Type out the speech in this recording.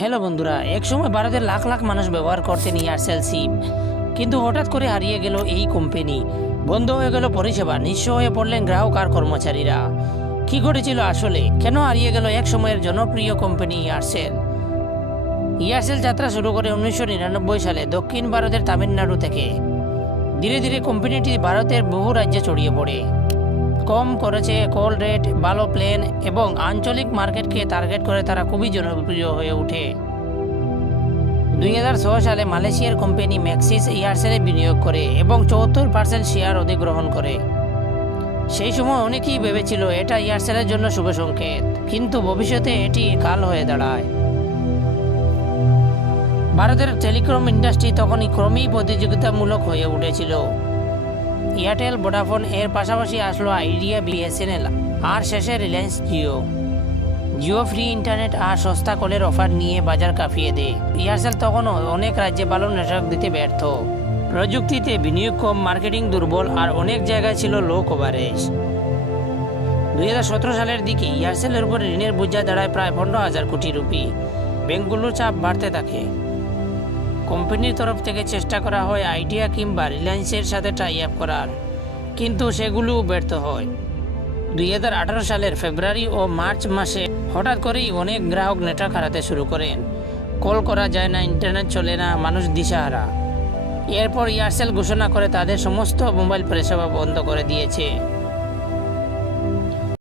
Hello বন্ধুরা, একসময় ভারতের লাখ লাখ মানুষ ব্যবহার করতেন এয়ারসেল সিম কিন্তু হঠাৎ করে হারিয়ে গেল এই কোম্পানি। বন্ধ হয়ে গেল পরিষেবা, নিঃস্ব হয়ে পড়লেন গ্রাহক আর কর্মচারীরা। কি ঘটেছিল আসলে? কেন হারিয়ে গেল এক সময়ের জনপ্রিয় কোম্পানি এয়ারসেল এয়ারসেল যাত্রা শুরু করে উনিশশো নিরানব্বই সালে দক্ষিণ ভারতের তামিলনাড়ু থেকে। ধীরে ধীরে কোম্পানিটি ভারতের বহু রাজ্যে ছড়িয়ে পড়ে। কম করেছে কল রেট ভালো প্লেন এবং আঞ্চলিক মার্কেটকে টার্গেট করে তারা খুবই জনপ্রিয় হয়ে ওঠে। দুই হাজার ছয় সালে মালয়েশিয়ার কোম্পানি ম্যাক্সিস এয়ারসেলে বিনিয়োগ করে এবং চৌহত্তর পার্সেন্ট শেয়ার অধিগ্রহণ করে। সেই সময় অনেকেই ভেবেছিল এটা এয়ারসেলের জন্য শুভ সংকেত, কিন্তু ভবিষ্যতে এটি কাল হয়ে দাঁড়ায়। ভারতের টেলিকম ইন্ডাস্ট্রি তখনই ক্রমেই প্রতিযোগিতামূলক হয়ে উঠেছিল। এয়ারটেল ভোডাফোন এর পাশাপাশি আসলো আইডিয়া বিএসএনএল আর শেষে Reliance Jio. Jio free internet আর সস্তা কলের অফার নিয়ে বাজার কাঁপিয়ে দেয় এয়ারসেল তখনও অনেক রাজ্যে ভালো নেটওয়ার্ক দিতে ব্যর্থ। প্রযুক্তিতে বিনিয়োগ কম, মার্কেটিং দুর্বল আর অনেক জায়গায় ছিল লো কভারেজ। দুই হাজার সতেরো সালের দিকে এয়ারসেলের উপর ঋণের বোঝা দাঁড়ায় প্রায় পনেরো হাজার কোটি রুপি। ব্যাংকগুলোর চাপ বাড়তে থাকে। কোম্পানির তরফ থেকে চেষ্টা করা হয় আইডিয়া কিংবা রিলায়েন্সের সাথে টাই আপ করার, কিন্তু সেগুলোও ব্যর্থ হয়। দুই হাজার আঠারো সালের ফেব্রুয়ারি ও মার্চ মাসে হঠাৎ করেই অনেক গ্রাহক নেটওয়ার্ক হারাতে শুরু করেন। কল করা যায় না, ইন্টারনেট চলে না, মানুষ দিশাহারা। এরপর এয়ারসেল ঘোষণা করে তাদের সমস্ত মোবাইল পরিষেবা বন্ধ করে দিয়েছে।